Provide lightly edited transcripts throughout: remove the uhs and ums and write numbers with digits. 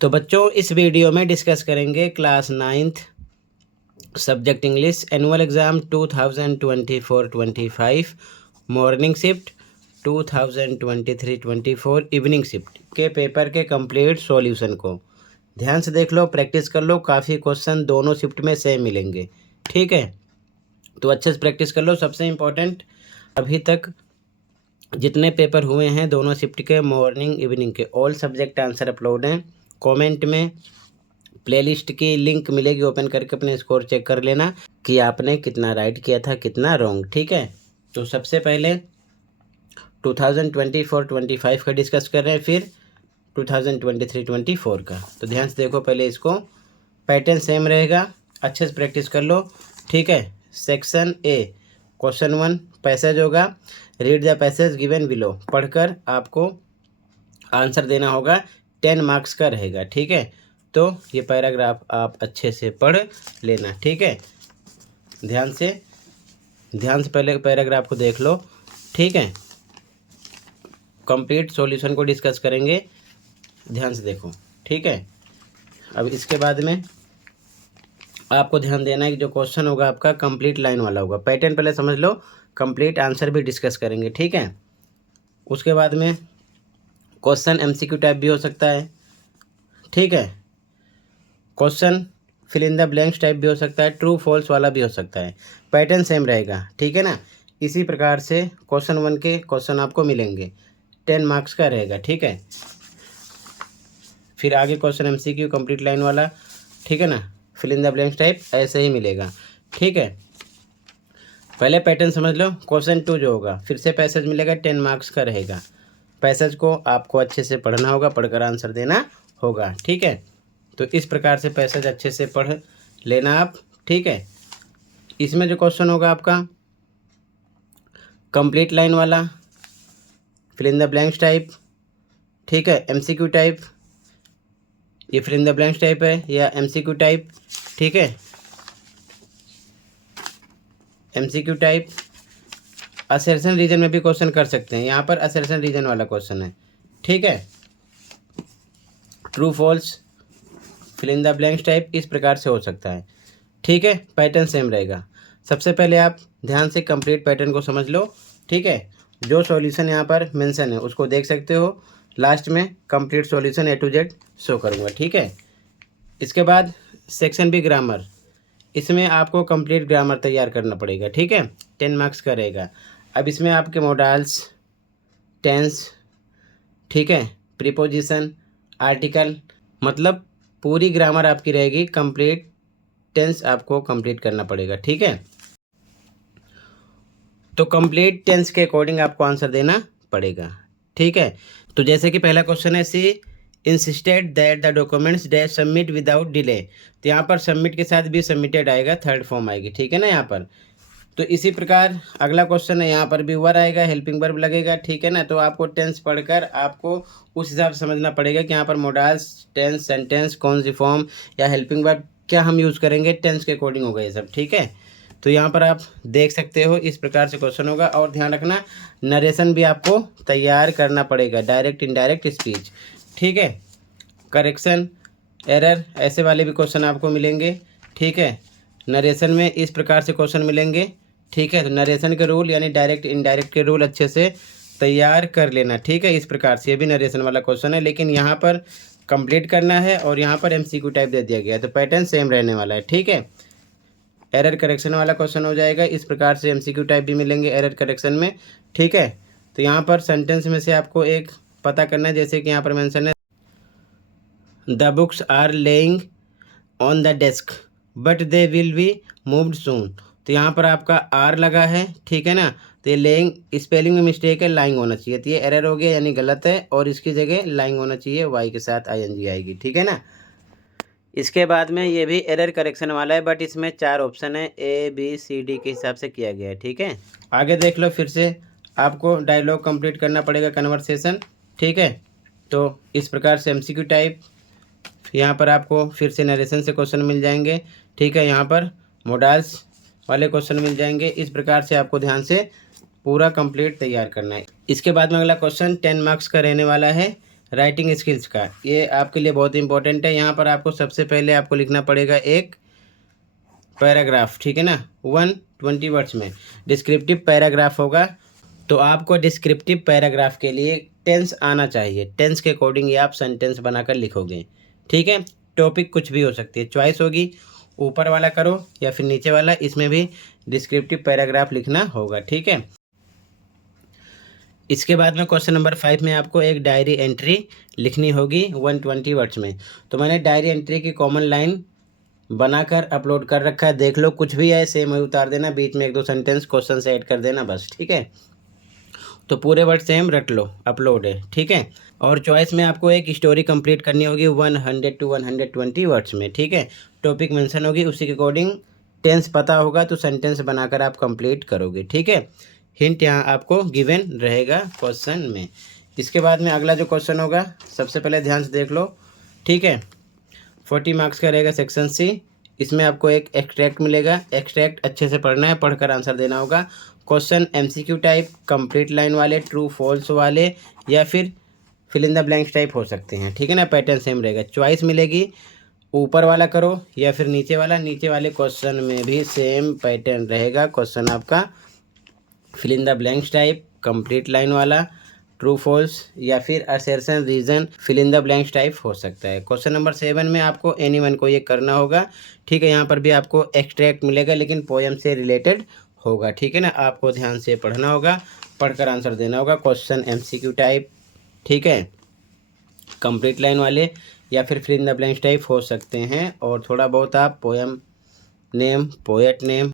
तो बच्चों इस वीडियो में डिस्कस करेंगे class 9th subject English annual exam 2024-25 morning shift 2023-24 evening shift के पेपर के कंप्लीट सॉल्यूशन को ध्यान से देख लो, प्रैक्टिस कर लो। काफ़ी क्वेश्चन दोनों शिफ्ट में सेम मिलेंगे, ठीक है। तो अच्छे से प्रैक्टिस कर लो। सबसे इम्पोर्टेंट, अभी तक जितने पेपर हुए हैं दोनों शिफ्ट के, मॉर्निंग इवनिंग के, ऑल सब्जेक्ट आंसर अपलोड हैं। कमेंट में प्लेलिस्ट की लिंक मिलेगी, ओपन करके अपने स्कोर चेक कर लेना कि आपने कितना राइट किया था, कितना रॉन्ग, ठीक है। तो सबसे पहले 2024-25 का डिस्कस कर रहे हैं, फिर 2023-24 का। तो ध्यान से देखो, पहले इसको पैटर्न सेम रहेगा, अच्छे से प्रैक्टिस कर लो, ठीक है। सेक्शन ए क्वेश्चन 1 पैसेज होगा। Read the passage given below, पढ़कर आपको आंसर देना होगा, 10 मार्क्स का रहेगा, ठीक है। तो ये पैराग्राफ आप अच्छे से पढ़ लेना, ठीक है। ध्यान से पहले पैराग्राफ को देख लो, ठीक है। कंप्लीट सॉल्यूशन को डिस्कस करेंगे, ध्यान से देखो, ठीक है। अब इसके बाद में आपको ध्यान देना है कि जो क्वेश्चन होगा आपका कंप्लीट लाइन वाला होगा। पैटर्न पहले समझ लो, कंप्लीट आंसर भी डिस्कस करेंगे, ठीक है। उसके बाद में क्वेश्चन एमसीक्यू टाइप भी हो सकता है, ठीक है। Question fill in the blanks type भी हो सकता है, ट्रू फॉल्स वाला भी हो सकता है। पैटर्न सेम रहेगा, ठीक है ना। इसी प्रकार से क्वेश्चन 1 के क्वेश्चन आपको मिलेंगे, 10 मार्क्स का रहेगा, ठीक है। फिर आगे क्वेश्चन एमसीक्यू कंप्लीट लाइन वाला, ठीक है ना, fill in the blanks type ऐसे ही मिलेगा, ठीक है। पहले पैटर्न समझ लो। क्वेश्चन 2 जो होगा, फिर से पैसेज मिलेगा, 10 मार्क्स का रहेगा। पैसेज को आपको अच्छे से पढ़ना होगा, पढ़कर आंसर देना होगा, ठीक है। तो इस प्रकार से पैसेज अच्छे से पढ़ लेना आप, ठीक है। इसमें जो क्वेश्चन होगा आपका कंप्लीट लाइन वाला, fill in the blanks type, ठीक है, एमसीक्यू टाइप, ये fill in the blanks type है या एमसीक्यू टाइप, ठीक है। एमसीक्यू टाइप असर्शन रीजन में भी क्वेश्चन कर सकते हैं, यहाँ पर असर्शन रीजन वाला क्वेश्चन है, ठीक है। True false, fill in the blanks type इस प्रकार से हो सकता है, ठीक है। पैटर्न सेम रहेगा। सबसे पहले आप ध्यान से कंप्लीट पैटर्न को समझ लो, ठीक है। जो सॉल्यूशन यहाँ पर मेंशन है उसको देख सकते हो, लास्ट में complete solution A to Z show करूँगा, ठीक है। इसके बाद सेक्शन बी ग्रामर, इसमें आपको कंप्लीट ग्रामर तैयार करना पड़ेगा, ठीक है। 10 मार्क्स का रहेगा। अब इसमें आपके मॉडल्स, टेंस, ठीक है, प्रीपोजिशन, आर्टिकल, मतलब पूरी ग्रामर आपकी रहेगी। कंप्लीट टेंस आपको कंप्लीट करना पड़ेगा, ठीक है। तो कंप्लीट टेंस के अकॉर्डिंग आपको आंसर देना पड़ेगा, ठीक है। तो जैसे कि पहला क्वेश्चन है, she insisted that the documents dash submit without delay. तो यहाँ पर सबमिट के साथ भी सबमिटेड आएगा, थर्ड फॉर्म आएगी, ठीक है ना यहाँ पर। तो इसी प्रकार अगला क्वेश्चन है, यहाँ पर भी वर आएगा, हेल्पिंग वर्ब लगेगा, ठीक है ना। तो आपको टेंस पढ़कर आपको उस हिसाब से समझना पड़ेगा कि यहाँ पर मॉडल्स, टेंस, सेंटेंस, कौन सी फॉर्म या हेल्पिंग वर्ब क्या हम यूज़ करेंगे, टेंस के अकॉर्डिंग होगा ये सब, ठीक है। तो यहाँ पर आप देख सकते हो, इस प्रकार से क्वेश्चन होगा। और ध्यान रखना, नरेशन भी आपको तैयार करना पड़ेगा, डायरेक्ट इनडायरेक्ट स्पीच, ठीक है। करेक्शन, एरर, ऐसे वाले भी क्वेश्चन आपको मिलेंगे, ठीक है। नरेशन में इस प्रकार से क्वेश्चन मिलेंगे, ठीक है। तो नरेशन के रूल यानी डायरेक्ट इनडायरेक्ट के रूल अच्छे से तैयार कर लेना, ठीक है। इस प्रकार से ये भी नरेशन वाला क्वेश्चन है, लेकिन यहाँ पर कंप्लीट करना है और यहाँ पर एमसीक्यू टाइप दे दिया गया है, तो पैटर्न सेम रहने वाला है, ठीक है। एरर करेक्शन वाला क्वेश्चन हो जाएगा, इस प्रकार से एमसीक्यू टाइप भी मिलेंगे एरर करेक्शन में, ठीक है। तो यहाँ पर सेंटेंस में से आपको एक पता करना है, जैसे कि यहाँ पर मेंशन है, the books are laying on the desk but they will be moved soon. तो यहाँ पर आपका आर लगा है, ठीक है ना। तो ये लेइंग स्पेलिंग में मिस्टेक है, लाइंग होना चाहिए, तो ये एरर हो गया यानी गलत है, और इसकी जगह लाइंग होना चाहिए, वाई के साथ आईएनजी आएगी, ठीक है ना। इसके बाद में ये भी एरर करेक्शन वाला है, बट इसमें 4 ऑप्शन है, ABCD के हिसाब से किया गया है, ठीक है। आगे देख लो, फिर से आपको डायलॉग कंप्लीट करना पड़ेगा, कन्वर्सेशन, ठीक है। तो इस प्रकार से एमसीक्यू टाइप, यहाँ पर आपको फिर से नरेशन से क्वेश्चन मिल जाएंगे, ठीक है। यहाँ पर मॉडल्स वाले क्वेश्चन मिल जाएंगे। इस प्रकार से आपको ध्यान से पूरा कंप्लीट तैयार करना है। इसके बाद में अगला क्वेश्चन 10 मार्क्स का रहने वाला है, राइटिंग स्किल्स का, ये आपके लिए बहुत इंपॉर्टेंट है। यहाँ पर आपको सबसे पहले आपको लिखना पड़ेगा एक पैराग्राफ, ठीक है ना, 120 वर्ड्स में डिस्क्रिप्टिव पैराग्राफ होगा। तो आपको डिस्क्रिप्टिव पैराग्राफ के लिए टेंस आना चाहिए, टेंस के अकॉर्डिंग ये आप सेंटेंस बनाकर लिखोगे, ठीक है। टॉपिक कुछ भी हो सकती है, चॉइस होगी, ऊपर वाला करो या फिर नीचे वाला, इसमें भी डिस्क्रिप्टिव पैराग्राफ लिखना होगा, ठीक है। इसके बाद में क्वेश्चन नंबर 5 में आपको एक डायरी एंट्री लिखनी होगी 120 वर्ड्स में। तो मैंने डायरी एंट्री की कॉमन लाइन बनाकर अपलोड कर रखा है, देख लो, कुछ भी है सेम वही उतार देना, बीच में एक दो सेंटेंस क्वेश्चन से ऐड कर देना बस, ठीक है। तो पूरे वर्ड सेम रट लो, अपलोड है, ठीक है। और चॉइस में आपको एक स्टोरी कंप्लीट करनी होगी 100 to 120 वर्ड्स में, ठीक है। टॉपिक मेंशन होगी, उसी के अकॉर्डिंग टेंस पता होगा तो सेंटेंस बनाकर आप कंप्लीट करोगे, ठीक है। हिंट यहाँ आपको गिवन रहेगा क्वेश्चन में। इसके बाद में अगला जो क्वेश्चन होगा, सबसे पहले ध्यान से देख लो, ठीक है। 40 मार्क्स का रहेगा सेक्शन सी। इसमें आपको एक एक्सट्रैक्ट मिलेगा, एक्सट्रैक्ट अच्छे से पढ़ना है, पढ़कर आंसर देना होगा। Question MCQ type, complete line वाले, ट्रू फॉल्स वाले, या फिर fill in the blanks type हो सकते हैं, ठीक है ना। पैटर्न सेम रहेगा, चॉइस मिलेगी, ऊपर वाला करो या फिर नीचे वाला। नीचे वाले क्वेश्चन में भी सेम पैटर्न रहेगा, क्वेश्चन आपका fill in the blanks type, complete line वाला, ट्रू फॉल्स, या फिर assertion reason, fill in the blanks type हो सकता है। क्वेश्चन नंबर 7 में आपको एनीवन को ये करना होगा, ठीक है। यहाँ पर भी आपको एक्सट्रैक्ट मिलेगा लेकिन पोएम से रिलेटेड होगा, ठीक है ना। आपको ध्यान से पढ़ना होगा, पढ़कर आंसर देना होगा। क्वेश्चन एमसीक्यू टाइप, ठीक है, कंप्लीट लाइन वाले या फिर fill in the blanks type हो सकते हैं। और थोड़ा बहुत आप पोएम नेम, पोएट नेम,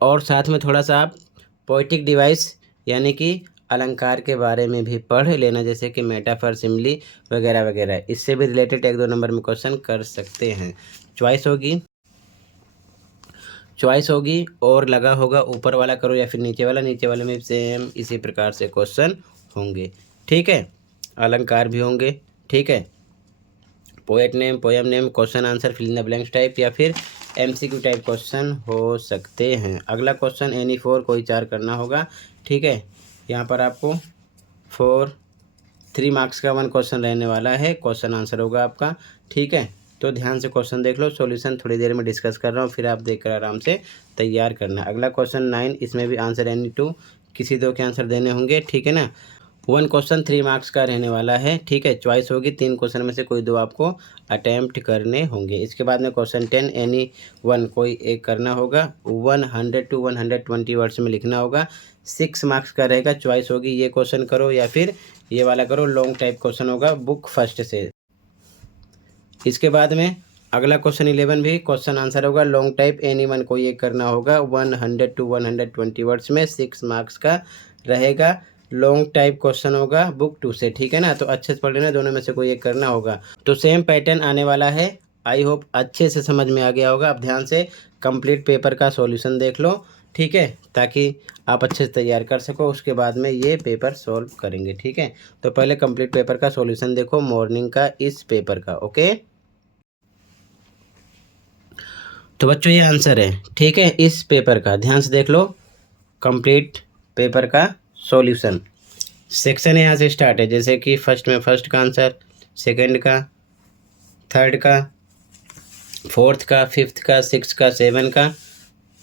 और साथ में थोड़ा सा आप पोइटिक डिवाइस यानी कि अलंकार के बारे में भी पढ़ लेना, जैसे कि मेटाफर, सिमिली वगैरह वगैरह, इससे भी रिलेटेड एक दो नंबर में क्वेश्चन कर सकते हैं। चॉइस होगी, चॉइस होगी और लगा होगा ऊपर वाला करो या फिर नीचे वाला, नीचे वाले में सेम इसी प्रकार से क्वेश्चन होंगे, ठीक है। अलंकार भी होंगे, ठीक है। Poet name, poem name, question answer, fill in the blanks type, या फिर एमसीक्यू टाइप क्वेश्चन हो सकते हैं। अगला क्वेश्चन एनी फोर कोई चार करना होगा, ठीक है। यहाँ पर आपको 3 मार्क्स का 1 क्वेश्चन रहने वाला है, क्वेश्चन आंसर होगा आपका, ठीक है। तो ध्यान से क्वेश्चन देख लो, सॉल्यूशन थोड़ी देर में डिस्कस कर रहा हूँ, फिर आप देखकर आराम से तैयार करना। अगला क्वेश्चन 9, इसमें भी आंसर एनी टू, किसी दो के आंसर देने होंगे, ठीक है ना। 1 क्वेश्चन 3 मार्क्स का रहने वाला है, ठीक है। चॉइस होगी, 3 क्वेश्चन में से कोई दो आपको अटैम्प्ट करने होंगे। इसके बाद में क्वेश्चन 10, एनी वन कोई एक करना होगा, 100 to 120 वर्ड्स में लिखना होगा, 6 मार्क्स का रहेगा। चॉइस होगी, ये क्वेश्चन करो या फिर ये वाला करो, लॉन्ग टाइप क्वेश्चन होगा बुक फर्स्ट से। इसके बाद में अगला क्वेश्चन 11 भी क्वेश्चन आंसर होगा लॉन्ग टाइप, एनी वन को ये करना होगा 100 to 120 वर्ड्स में, 6 मार्क्स का रहेगा। लॉन्ग टाइप क्वेश्चन होगा बुक 2 से, ठीक है ना। तो अच्छे से पढ़ लेना, दोनों में से कोई एक करना होगा। तो सेम पैटर्न आने वाला है, आई होप अच्छे से समझ में आ गया होगा। अब ध्यान से कंप्लीट पेपर का सॉल्यूशन देख लो, ठीक है, ताकि आप अच्छे से तैयार कर सको, उसके बाद में ये पेपर सॉल्व करेंगे, ठीक है। तो पहले कंप्लीट पेपर का सॉल्यूशन देखो, मॉर्निंग का इस पेपर का, ओके। तो बच्चों ये आंसर है, ठीक है, इस पेपर का ध्यान से देख लो, कंप्लीट पेपर का सॉल्यूशन। सेक्शन यहाँ से स्टार्ट है, जैसे कि फर्स्ट में फर्स्ट का आंसर, सेकंड का, थर्ड का, फोर्थ का, फिफ्थ का, सिक्स का, सेवन का,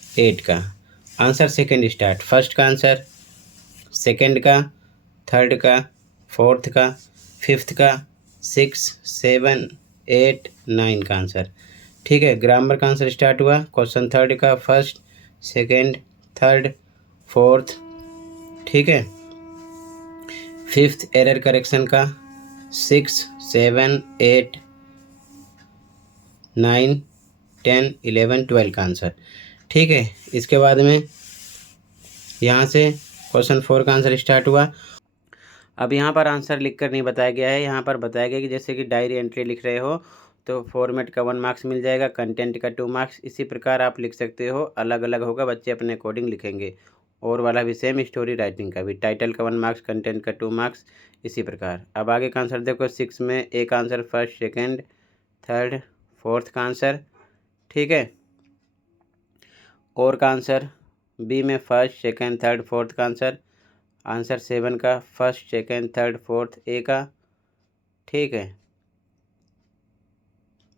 8 का आंसर। सेकंड स्टार्ट, फर्स्ट का आंसर, सेकंड का, थर्ड का, फोर्थ का, फिफ्थ का, 6, 7, 8, 9 का आंसर, ठीक है। ग्रामर का आंसर स्टार्ट हुआ क्वेश्चन थर्ड का, फर्स्ट, सेकंड, थर्ड, फोर्थ, ठीक है। फिफ्थ एरर करेक्शन का, 6, 7, 8, 9, 10, 11, 12 का आंसर, ठीक है। इसके बाद में यहाँ से क्वेश्चन 4 का आंसर स्टार्ट हुआ। अब यहाँ पर आंसर लिखकर नहीं बताया गया है, यहाँ पर बताया गया कि जैसे कि डायरी एंट्री लिख रहे हो तो फॉर्मेट का 1 मार्क्स मिल जाएगा, कंटेंट का 2 मार्क्स, इसी प्रकार आप लिख सकते हो, अलग अलग होगा, बच्चे अपने अकॉर्डिंग लिखेंगे। और वाला भी सेम, स्टोरी राइटिंग का भी, टाइटल का 1 मार्क्स, कंटेंट का 2 मार्क्स, इसी प्रकार। अब आगे का आंसर देखो, 6 में एक answer, first, second, third, fourth का आंसर, ठीक है। और का आंसर, बी में फर्स्ट, सेकेंड, थर्ड, फोर्थ का आंसर। आंसर 7 का फर्स्ट, सेकेंड, थर्ड, फोर्थ, ए का। ठीक है।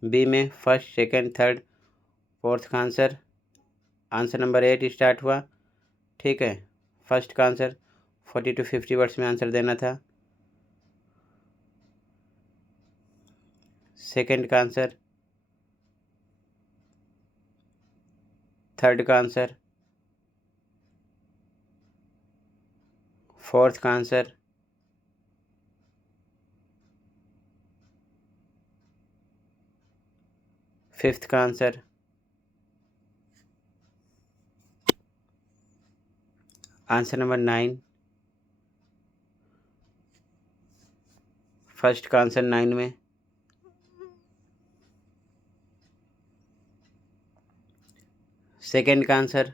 बी में फर्स्ट, सेकंड, थर्ड, फोर्थ का आंसर नंबर 8 स्टार्ट हुआ। ठीक है। फर्स्ट का आंसर 40 to 50 वर्ड्स में आंसर देना था। सेकंड का आंसर, थर्ड का आंसर, फोर्थ का आंसर, फिफ्थ का आंसर, आंसर नंबर 9। फर्स्ट का आंसर 9 में, सेकंड का आंसर,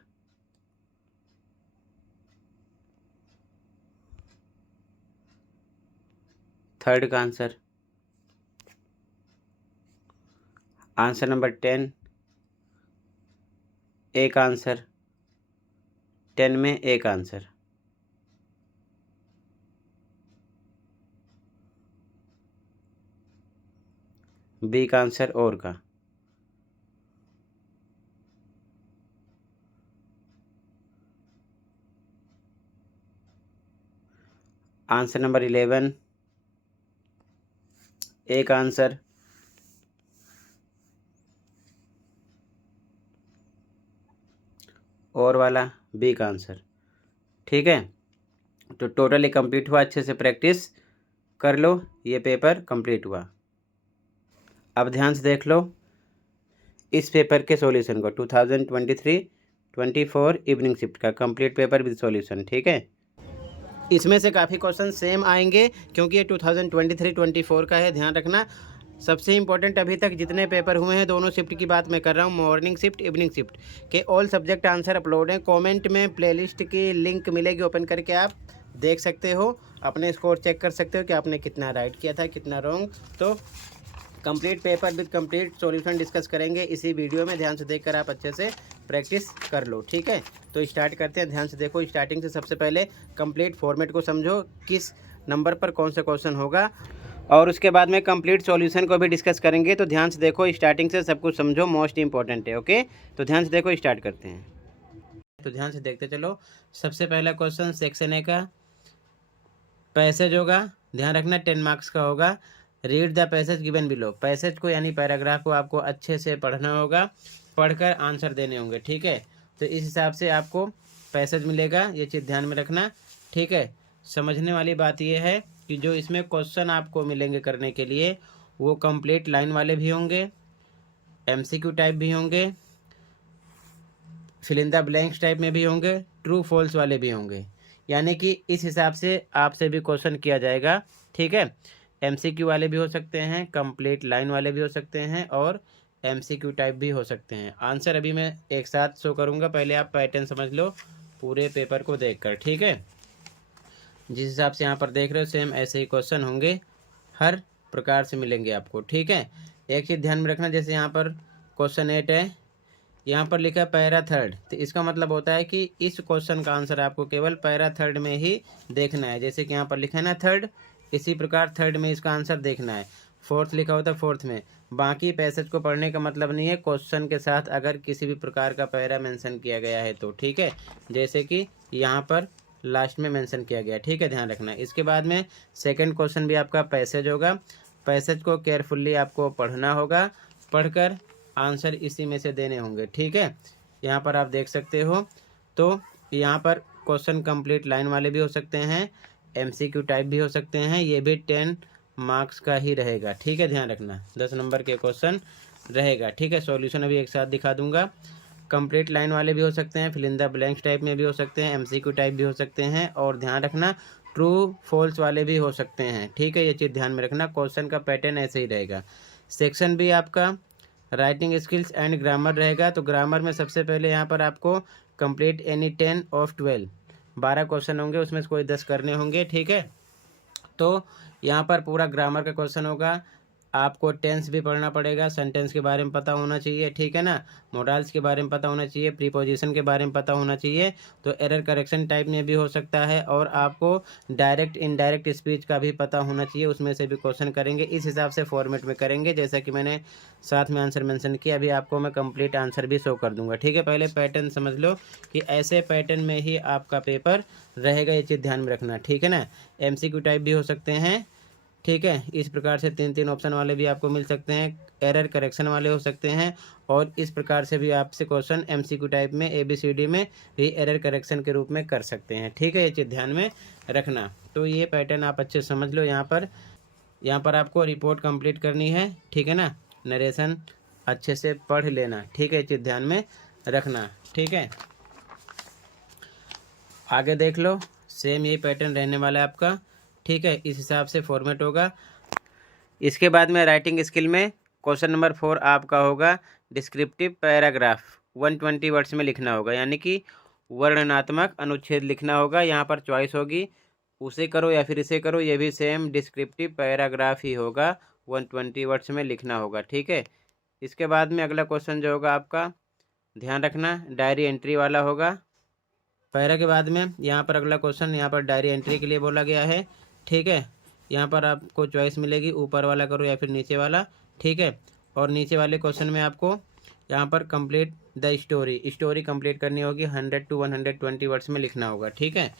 थर्ड का आंसर, आंसर नंबर 10, एक आंसर, 10 में एक आंसर। बी का आंसर और का, आंसर नंबर 11, एक आंसर, और वाला बी का आंसर। ठीक है, तो टोटली कंप्लीट हुआ। अच्छे से प्रैक्टिस कर लो, ये पेपर कंप्लीट हुआ। अब ध्यान से देख लो इस पेपर के सॉल्यूशन को, 2023-24 इवनिंग शिफ्ट का कंप्लीट पेपर विद सॉल्यूशन। ठीक है, इसमें से काफ़ी क्वेश्चन सेम आएंगे क्योंकि ये 2023-24 का है, ध्यान रखना। सबसे इम्पोर्टेंट अभी तक जितने पेपर हुए हैं, दोनों शिफ्ट की बात मैं कर रहा हूँ, मॉर्निंग शिफ्ट, इवनिंग शिफ्ट के ऑल सब्जेक्ट आंसर अपलोड हैं। कमेंट में प्लेलिस्ट की लिंक मिलेगी, ओपन करके आप देख सकते हो, अपने स्कोर चेक कर सकते हो कि आपने कितना राइट किया था, कितना रॉन्ग। तो complete paper with complete solution discuss करेंगे इसी वीडियो में, ध्यान से देखकर आप अच्छे से प्रैक्टिस कर लो। ठीक है, तो स्टार्ट करते हैं। ध्यान से देखो, स्टार्टिंग से सबसे पहले कंप्लीट फॉर्मेट को समझो, किस नंबर पर कौन सा क्वेश्चन होगा, और उसके बाद में कंप्लीट सॉल्यूशन को भी डिस्कस करेंगे। तो ध्यान से देखो, स्टार्टिंग से सब कुछ समझो, मोस्ट इंपॉर्टेंट है। ओके, तो ध्यान से देखो, स्टार्ट करते हैं। तो ध्यान से देखते चलो। सबसे पहला क्वेश्चन सेक्शन ए का पैसेज होगा, ध्यान रखना 10 मार्क्स का होगा। Read the passage given below, passage को यानी पैराग्राफ को आपको अच्छे से पढ़ना होगा, पढ़कर आंसर देने होंगे। ठीक है, तो इस हिसाब से आपको पैसेज मिलेगा, ये चीज़ ध्यान में रखना। ठीक है, समझने वाली बात यह है कि जो इसमें क्वेश्चन आपको मिलेंगे करने के लिए, वो कंप्लीट लाइन वाले भी होंगे, एमसीक्यू टाइप भी होंगे, fill in the blanks type में भी होंगे, ट्रू फॉल्स वाले भी होंगे। यानी कि इस हिसाब से आपसे भी क्वेश्चन किया जाएगा। ठीक है, एमसीक्यू वाले भी हो सकते हैं, कंप्लीट लाइन वाले भी हो सकते हैं, और एमसीक्यू टाइप भी हो सकते हैं। आंसर अभी मैं एक साथ शो करूंगा, पहले आप पैटर्न समझ लो पूरे पेपर को देखकर। ठीक है, जिस हिसाब से यहाँ पर देख रहे हो सेम ऐसे ही क्वेश्चन होंगे, हर प्रकार से मिलेंगे आपको। ठीक है, एक चीज़ ध्यान में रखना, जैसे यहाँ पर क्वेश्चन 8 है, यहाँ पर लिखा है पैरा थर्ड, तो इसका मतलब होता है कि इस क्वेश्चन का आंसर आपको केवल पैरा थर्ड में ही देखना है। जैसे कि यहाँ पर लिखा है ना थर्ड, इसी प्रकार थर्ड में इसका आंसर देखना है। फोर्थ लिखा होता है फोर्थ में, बाकी पैसेज को पढ़ने का मतलब नहीं है, क्वेश्चन के साथ अगर किसी भी प्रकार का पैरा मेंशन किया गया है तो। ठीक है, जैसे कि यहाँ पर लास्ट में मेंशन किया गया। ठीक है, ध्यान रखना। इसके बाद में सेकंड क्वेश्चन भी आपका पैसेज होगा, पैसेज को केयरफुल्ली आपको पढ़ना होगा, पढ़कर आंसर इसी में से देने होंगे। ठीक है, यहाँ पर आप देख सकते हो। तो यहाँ पर क्वेश्चन कंप्लीट लाइन वाले भी हो सकते हैं, एमसीक्यू टाइप भी हो सकते हैं, ये भी 10 मार्क्स का ही रहेगा। ठीक है, ध्यान रखना 10 नंबर के क्वेश्चन रहेगा। ठीक है, सॉल्यूशन अभी एक साथ दिखा दूंगा। कंप्लीट लाइन वाले भी हो सकते हैं, fill in the blanks type में भी हो सकते हैं, एमसीक्यू टाइप भी हो सकते हैं, और ध्यान रखना ट्रू फॉल्स वाले भी हो सकते हैं। ठीक है, ये चीज़ ध्यान में रखना, क्वेश्चन का पैटर्न ऐसे ही रहेगा। सेक्शन भी आपका राइटिंग स्किल्स एंड ग्रामर रहेगा। तो ग्रामर में सबसे पहले यहाँ पर आपको कंप्लीट एनी 10 of 12, 12 क्वेश्चन होंगे, उसमें से कोई 10 करने होंगे। ठीक है, तो यहाँ पर पूरा ग्रामर का क्वेश्चन होगा, आपको टेंस भी पढ़ना पड़ेगा, सेंटेंस के बारे में पता होना चाहिए, ठीक है ना, मोडाल्स के बारे में पता होना चाहिए, प्रीपोजिशन के बारे में पता होना चाहिए। तो एरर करेक्शन टाइप में भी हो सकता है, और आपको डायरेक्ट इनडायरेक्ट स्पीच का भी पता होना चाहिए, उसमें से भी क्वेश्चन करेंगे। इस हिसाब से फॉर्मेट में करेंगे, जैसा कि मैंने साथ में आंसर मेंशन किया। अभी आपको मैं कंप्लीट आंसर भी शो कर दूंगा, ठीक है। पहले पैटर्न समझ लो कि ऐसे पैटर्न में ही आपका पेपर रहेगा, ये चीज़ ध्यान में रखना, ठीक है ना। MCQ टाइप भी हो सकते हैं, ठीक है। इस प्रकार से 3 ऑप्शन वाले भी आपको मिल सकते हैं, एरर करेक्शन वाले हो सकते हैं, और इस प्रकार से भी आपसे क्वेश्चन MCQ टाइप में ABCD में भी एरर करेक्शन के रूप में कर सकते हैं, ठीक है। ये चीज़ ध्यान में रखना। तो ये पैटर्न आप अच्छे समझ लो। यहाँ पर आपको रिपोर्ट कंप्लीट करनी है, ठीक है ना। नरेशन अच्छे से पढ़ लेना, ठीक है। ये चीज़ ध्यान में रखना, ठीक है। आगे देख लो, सेम यही पैटर्न रहने वाला है आपका, ठीक है। इस हिसाब से फॉर्मेट होगा। इसके बाद में राइटिंग स्किल में क्वेश्चन नंबर 4 आपका होगा डिस्क्रिप्टिव पैराग्राफ। 120 वर्ड्स में लिखना होगा, यानी कि वर्णनात्मक अनुच्छेद लिखना होगा। यहाँ पर चॉइस होगी, उसे करो या फिर इसे करो। ये भी सेम डिस्क्रिप्टिव पैराग्राफ ही होगा, 120 वर्ड्स में लिखना होगा, ठीक है। इसके बाद में अगला क्वेश्चन जो होगा आपका, ध्यान रखना, डायरी एंट्री वाला होगा। पैरा के बाद में यहाँ पर अगला क्वेश्चन, यहाँ पर डायरी एंट्री के लिए बोला गया है, ठीक है। यहाँ पर आपको चॉइस मिलेगी, ऊपर वाला करो या फिर नीचे वाला, ठीक है। और नीचे वाले क्वेश्चन में आपको यहाँ पर कंप्लीट द स्टोरी कंप्लीट करनी होगी, 100 to 120 वर्ड्स में लिखना होगा, ठीक है।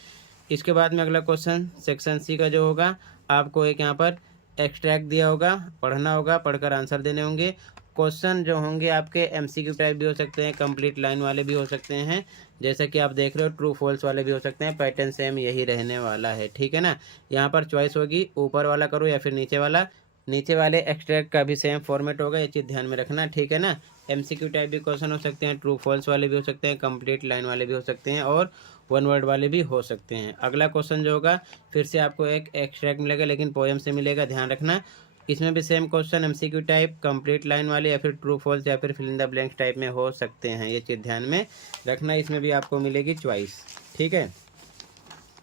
इसके बाद में अगला क्वेश्चन सेक्शन C का जो होगा, आपको एक यहाँ पर एक्सट्रैक्ट दिया होगा, पढ़ना होगा, पढ़कर आंसर देने होंगे। क्वेश्चन जो होंगे आपके MCQ टाइप भी हो सकते हैं, कंप्लीट लाइन वाले भी हो सकते हैं, जैसा कि आप देख रहे हो, ट्रू फॉल्स वाले भी हो सकते हैं। पैटर्न सेम यही रहने वाला है, ठीक है ना। यहाँ पर चॉइस होगी, ऊपर वाला करो या फिर नीचे वाला। नीचे वाले एक्सट्रैक्ट का भी सेम फॉर्मेट होगा, ये चीज़ ध्यान में रखना, ठीक है ना। MCQ टाइप भी क्वेश्चन हो सकते हैं, ट्रू फॉल्स वाले भी हो सकते हैं, कंप्लीट लाइन वाले भी हो सकते हैं, और 1 वर्ड वाले भी हो सकते हैं। अगला क्वेश्चन जो होगा, फिर से आपको एक एक्सट्रैक्ट मिलेगा, लेकिन पोएम से मिलेगा, ध्यान रखना। इसमें भी same question MCQ type, complete line वाले, या फिर ट्रू फॉल्स, या फिर fill in the blanks type में हो सकते हैं, ये चीज़ ध्यान में रखना। इसमें भी आपको मिलेगी चॉइस, ठीक है।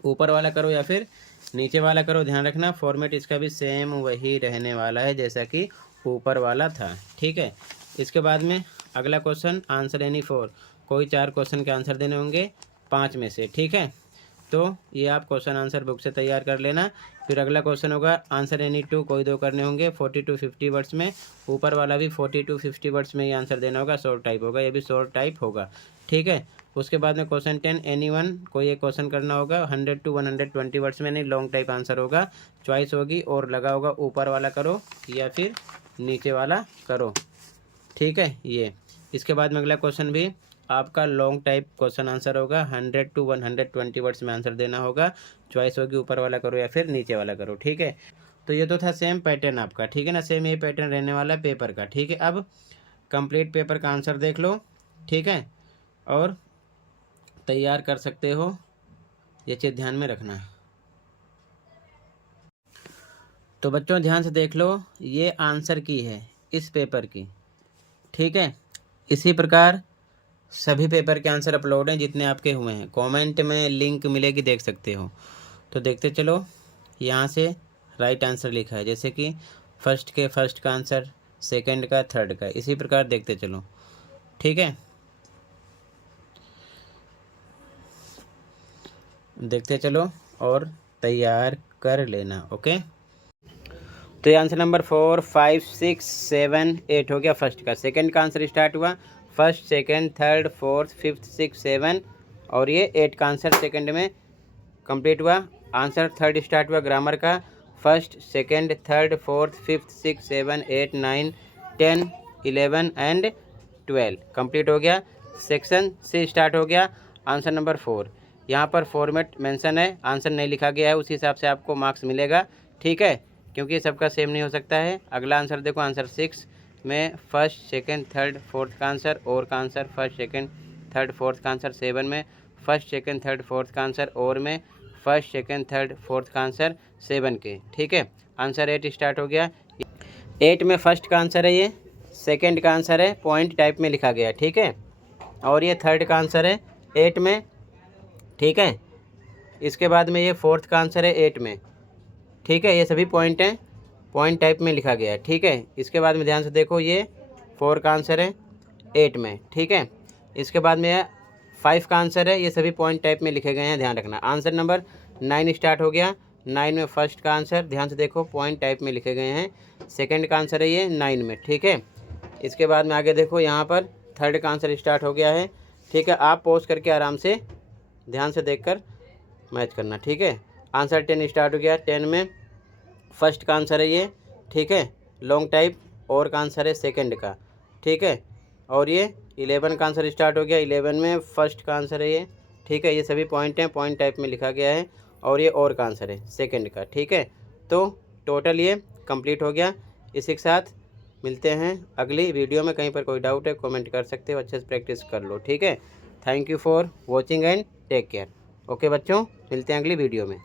ऊपर वाला करो या फिर नीचे वाला करो, ध्यान रखना। फॉर्मेट इसका भी सेम वही रहने वाला है जैसा कि ऊपर वाला था, ठीक है। इसके बाद में अगला क्वेश्चन, आंसर एनी 4, कोई 4 क्वेश्चन के आंसर देने होंगे 5 में से, ठीक है। तो ये आप क्वेश्चन आंसर बुक से तैयार कर लेना। फिर अगला क्वेश्चन होगा आंसर एनी 2, कोई 2 करने होंगे 40 to 50 वर्ड्स में। ऊपर वाला भी 40 to 50 वर्ड्स में ही आंसर देना होगा, शॉर्ट टाइप होगा, ये भी शॉर्ट टाइप होगा, ठीक है। उसके बाद में क्वेश्चन 10, एनी 1, कोई एक क्वेश्चन करना होगा, 100 to 120 वर्ड्स में, नहीं लॉन्ग टाइप आंसर होगा। चॉइस होगी और लगा होगा, ऊपर वाला करो या फिर नीचे वाला करो, ठीक है। ये इसके बाद में अगला क्वेश्चन भी आपका लॉन्ग टाइप क्वेश्चन आंसर होगा, 100 to 120 वर्ड्स में आंसर देना होगा। चॉइस होगी, ऊपर वाला करो या फिर नीचे वाला करो, ठीक है। तो ये तो था सेम पैटर्न आपका, ठीक है ना, सेम ये पैटर्न रहने वाला है पेपर का, ठीक है। अब कंप्लीट पेपर का आंसर देख लो, ठीक है, और तैयार कर सकते हो, ये चीज़ ध्यान में रखना। तो बच्चों ध्यान से देख लो, ये आंसर की है इस पेपर की, ठीक है। इसी प्रकार सभी पेपर के आंसर अपलोड हैं जितने आपके हुए हैं, कमेंट में लिंक मिलेगी, देख सकते हो। तो देखते चलो, यहाँ से राइट आंसर लिखा है, जैसे कि फर्स्ट का आंसर, सेकंड का, थर्ड का, इसी प्रकार देखते चलो, ठीक है। देखते चलो और तैयार कर लेना, ओके। तो ये आंसर नंबर 4, 5, 6, 7, 8 हो गया फर्स्ट का। सेकंड का आंसर स्टार्ट हुआ, first, second, third, fourth, fifth, 6, 7, और ये 8 का आंसर सेकंड में कंप्लीट हुआ। आंसर थर्ड स्टार्ट हुआ ग्रामर का, first, second, third, fourth, fifth, 6, 7, 8, 9, 10, 11 and 12 complete हो गया। सेक्शन से स्टार्ट हो गया, आंसर नंबर 4। यहाँ पर फॉर्मेट मेंशन है, आंसर नहीं लिखा गया है, उसी हिसाब से आपको मार्क्स मिलेगा, ठीक है, क्योंकि सबका सेम नहीं हो सकता है। अगला आंसर देखो, आंसर 6 में फर्स्ट, सेकंड, थर्ड, फोर्थ का आंसर, और का answer, first, second, third, fourth का आंसर। 7 में फर्स्ट, सेकंड, थर्ड, फोर्थ का आंसर, और में फर्स्ट, सेकंड, थर्ड, फोर्थ का आंसर 7 के, ठीक है। आंसर 8 स्टार्ट हो गया। 8 में फर्स्ट का आंसर है, ये सेकंड का आंसर है, पॉइंट टाइप में लिखा गया, ठीक है, और ये थर्ड का आंसर है 8 में, ठीक है। इसके बाद में ये फोर्थ का आंसर है 8 में, ठीक है, ये सभी पॉइंट हैं, पॉइंट टाइप में लिखा गया है, ठीक है। इसके बाद में ध्यान से देखो, ये 4 का आंसर है 8 में, ठीक है। इसके बाद में 5 का आंसर है, ये सभी पॉइंट टाइप में लिखे गए हैं, ध्यान रखना। आंसर नंबर 9 स्टार्ट हो गया, 9 में फर्स्ट का आंसर, ध्यान से देखो पॉइंट टाइप में लिखे गए हैं। सेकंड का आंसर है ये 9 में, ठीक है। इसके बाद में आगे देखो, यहाँ पर थर्ड का आंसर स्टार्ट हो गया है, ठीक है। आप पॉज करके आराम से ध्यान से देखकर मैच करना, ठीक है। आंसर 10 स्टार्ट हो गया, 10 में फर्स्ट का आंसर है ये, ठीक है। लॉन्ग टाइप और का आंसर है सेकंड का, ठीक है। और ये 11 का आंसर स्टार्ट हो गया, 11 में फर्स्ट का आंसर है ये, ठीक है। ये सभी पॉइंट हैं, पॉइंट टाइप में लिखा गया है। और ये और का आंसर है सेकंड का, ठीक है। तो टोटल ये कंप्लीट हो गया। इसी के साथ मिलते हैं अगली वीडियो में। कहीं पर कोई डाउट है कमेंट कर सकते हो, अच्छे से प्रैक्टिस कर लो, ठीक है। Thank you for watching and take care. Okay बच्चों, मिलते हैं अगली वीडियो में।